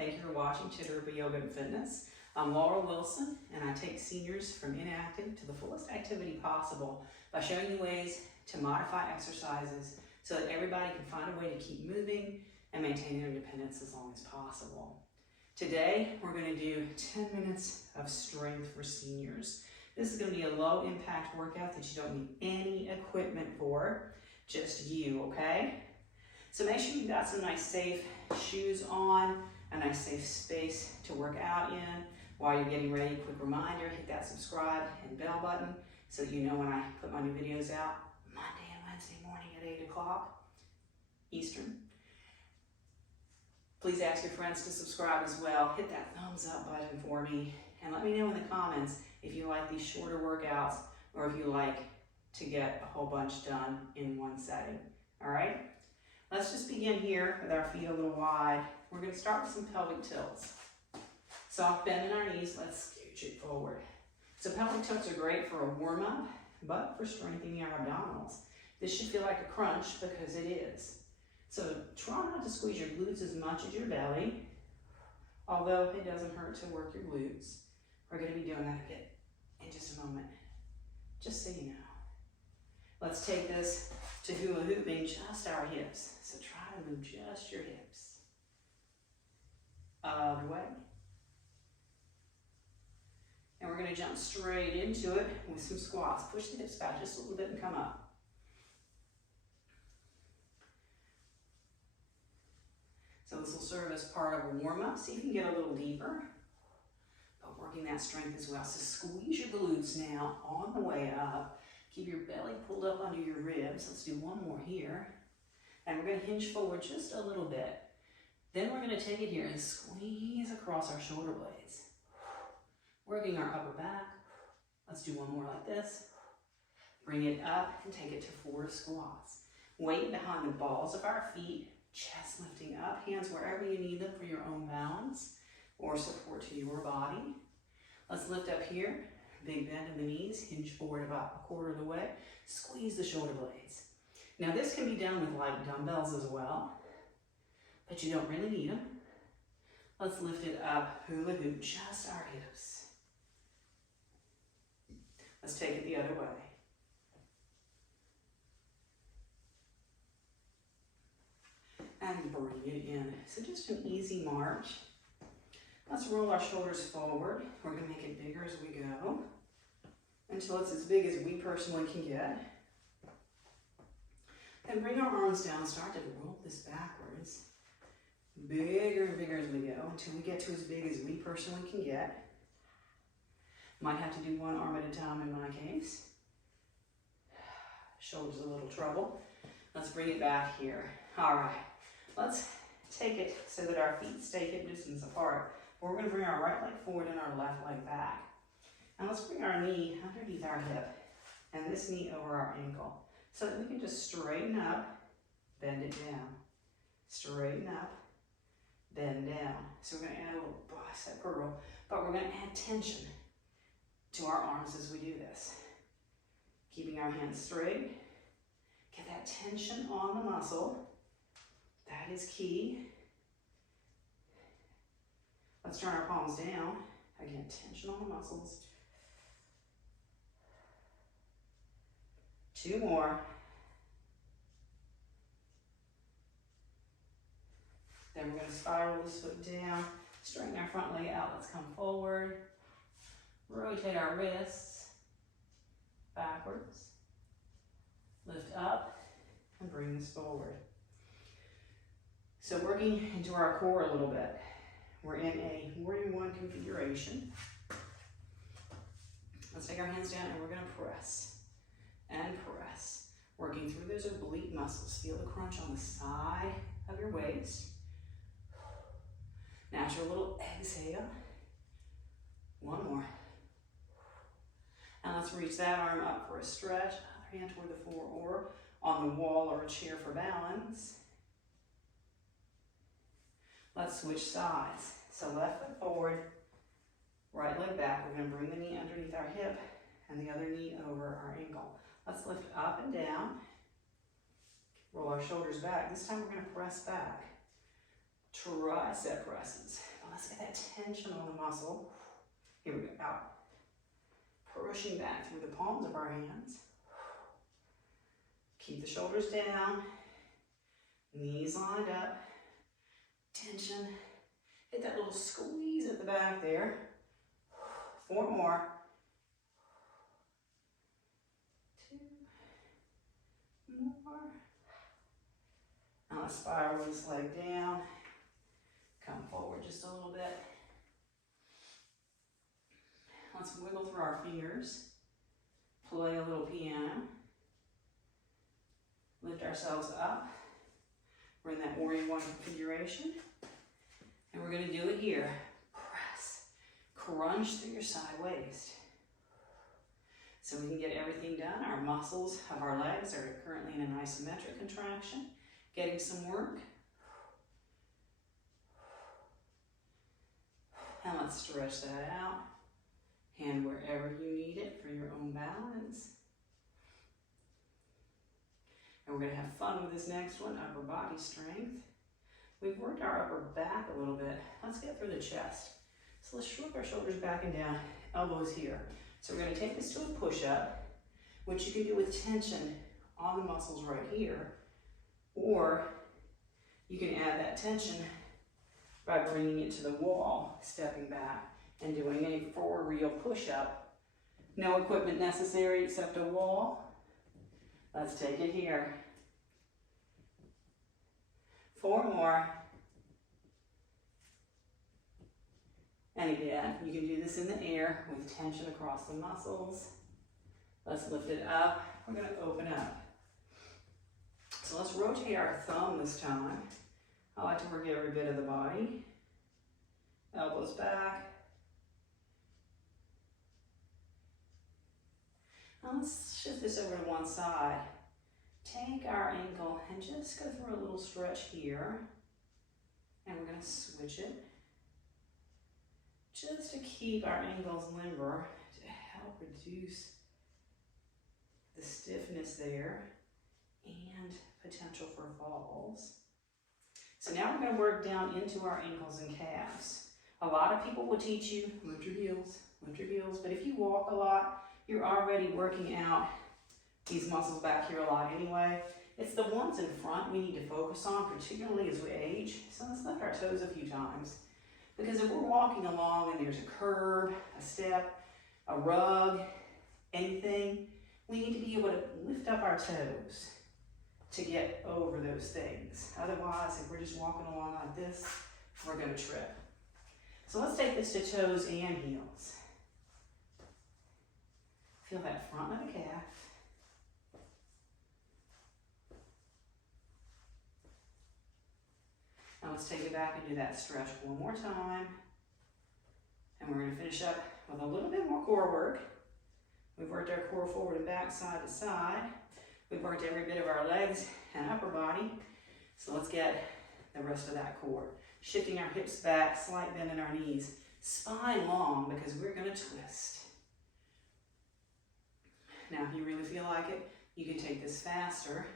Thank you for watching Chitteruba Yoga and Fitness. I'm Laura Wilson, and I take seniors from inactive to the fullest activity possible by showing you ways to modify exercises so that everybody can find a way to keep moving and maintain their independence as long as possible. Today, we're going to do 10 minutes of strength for seniors. This is going to be a low impact workout that you don't need any equipment for, just you, okay? So make sure you've got some nice safe shoes on, a nice safe space to work out in. While you're getting ready, quick reminder, hit that subscribe and bell button so that you know when I put my new videos out Monday and Wednesday morning at 8 o'clock Eastern. Please ask your friends to subscribe as well. Hit that thumbs up button for me and let me know in the comments if you like these shorter workouts or if you like to get a whole bunch done in one setting. All right? Let's just begin here with our feet a little wide. We're going to start with some pelvic tilts. Soft bend in our knees, let's scooch it forward. So pelvic tilts are great for a warm-up, but for strengthening our abdominals. This should feel like a crunch because it is. So try not to squeeze your glutes as much as your belly, although it doesn't hurt to work your glutes. We're going to be doing that a bit in just a moment, just so you know. Let's take this to hula hooping just our hips. So try to move just your hips. Other way. And we're going to jump straight into it with some squats. Push the hips back just a little bit and come up. So this will serve as part of a warm-up. See if you can get a little deeper, but working that strength as well. So squeeze your glutes now on the way up. Keep your belly pulled up under your ribs. Let's do one more here. And we're going to hinge forward just a little bit. Then we're going to take it here and squeeze across our shoulder blades. Working our upper back. Let's do one more like this. Bring it up and take it to forward squats. Weight behind the balls of our feet. Chest lifting up. Hands wherever you need them for your own balance or support to your body. Let's lift up here. Big bend in the knees, hinge forward about a quarter of the way. Squeeze the shoulder blades. Now this can be done with light dumbbells as well, but you don't really need them. Let's lift it up, hula hoop, just our hips. Let's take it the other way. And bring it in. So just an easy march. Let's roll our shoulders forward. We're going to make it bigger as we go until it's as big as we personally can get. Then bring our arms down, start to roll this backwards. Bigger and bigger as we go until we get to as big as we personally can get. Might have to do one arm at a time in my case. Shoulders a little trouble. Let's bring it back here. All right, let's take it so that our feet stay hip distance apart. We're going to bring our right leg forward and our left leg back. And let's bring our knee underneath our hip and this knee over our ankle so that we can just straighten up, bend it down. Straighten up, bend down. So we're going to add a little bicep curl, but we're going to add tension to our arms as we do this. Keeping our hands straight. Get that tension on the muscle. That is key. Let's turn our palms down. Again, tension on the muscles. 2 more. Then we're going to spiral this foot down. Straighten our front leg out. Let's come forward. Rotate our wrists backwards. Lift up and bring this forward. So working into our core a little bit. We're in a warrior one configuration. Let's take our hands down and we're going to press and press. Working through those oblique muscles. Feel the crunch on the side of your waist. Natural little exhale. One more. And let's reach that arm up for a stretch. Other hand toward the floor or on the wall or a chair for balance. Let's switch sides. So left foot forward, right leg back. We're going to bring the knee underneath our hip and the other knee over our ankle. Let's lift up and down. Roll our shoulders back. This time we're going to press back. tricep presses. Let's get that tension on the muscle. Here we go, out. Pushing back through the palms of our hands. Keep the shoulders down, knees lined up, tension. Hit that little squeeze at the back there. 4 more. 2 more. Now let's spiral this leg down. Come forward just a little bit. Let's wiggle through our fingers. Play a little piano. Lift ourselves up. We're in that warrior one configuration. And we're going to do it here. Press. Crunch through your side waist. So we can get everything done. Our muscles of our legs are currently in an isometric contraction. Getting some work. And let's stretch that out. Hand wherever you need it for your own balance. And we're going to have fun with this next one, upper body strength. We've worked our upper back a little bit. Let's get through the chest. So let's shrug our shoulders back and down, elbows here. So we're going to take this to a push-up, which you can do with tension on the muscles right here, or you can add that tension by bringing it to the wall, stepping back, and doing a for real push-up. No equipment necessary except a wall. Let's take it here. 4 more. And again, you can do this in the air with tension across the muscles. Let's lift it up. We're going to open up. So let's rotate our thumb this time. I like to work every bit of the body. Elbows back. Now let's shift this over to one side. Take our ankle and just go through a little stretch here. And we're going to switch it. Just to keep our ankles limber, to help reduce the stiffness there and potential for falls. So now we're going to work down into our ankles and calves. A lot of people will teach you, lift your heels, but if you walk a lot, you're already working out these muscles back here a lot anyway. It's the ones in front we need to focus on, particularly as we age. So let's lift our toes a few times. Because if we're walking along and there's a curb, a step, a rug, anything, we need to be able to lift up our toes to get over those things. Otherwise, if we're just walking along like this, we're going to trip. So let's take this to toes and heels. Feel that front of the calf. Now let's take it back and do that stretch one more time. And we're going to finish up with a little bit more core work. We've worked our core forward and back, side to side. We've worked every bit of our legs and upper body. So let's get the rest of that core. Shifting our hips back, slight bend in our knees. Spine long because we're going to twist. Now, if you really feel like it, you can take this faster.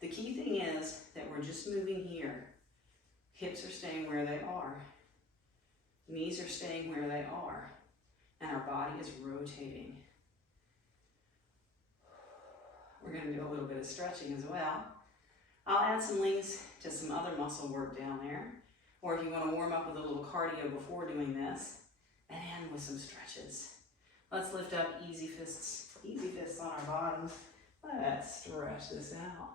The key thing is that we're just moving here. Hips are staying where they are. Knees are staying where they are. And our body is rotating. We're going to do a little bit of stretching as well. I'll add some links to some other muscle work down there. Or if you want to warm up with a little cardio before doing this, and end with some stretches. Let's lift up easy fists on our bottoms. Let's stretch this out.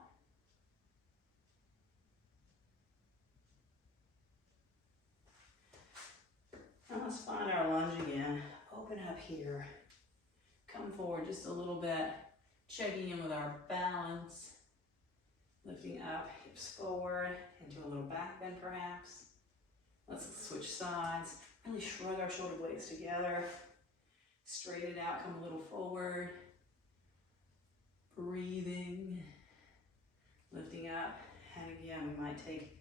Now let's find our lunge again. Open up here. Come forward just a little bit. Checking in with our balance. Lifting up, hips forward, into a little back bend perhaps. Let's switch sides. Really shrug our shoulder blades together. Straighten it out, come a little forward. Breathing. Lifting up. And again, we might take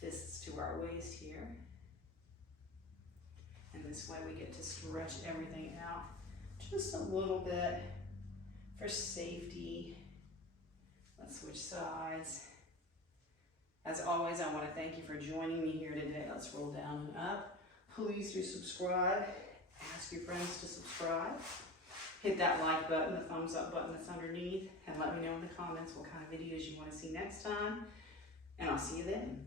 fists to our waist here. And this way we get to stretch everything out just a little bit for safety. Let's switch sides. As always, I want to thank you for joining me here today. Let's roll down and up. Please do subscribe. Ask your friends to subscribe. Hit that like button, the thumbs up button that's underneath, and let me know in the comments what kind of videos you want to see next time. And I'll see you then.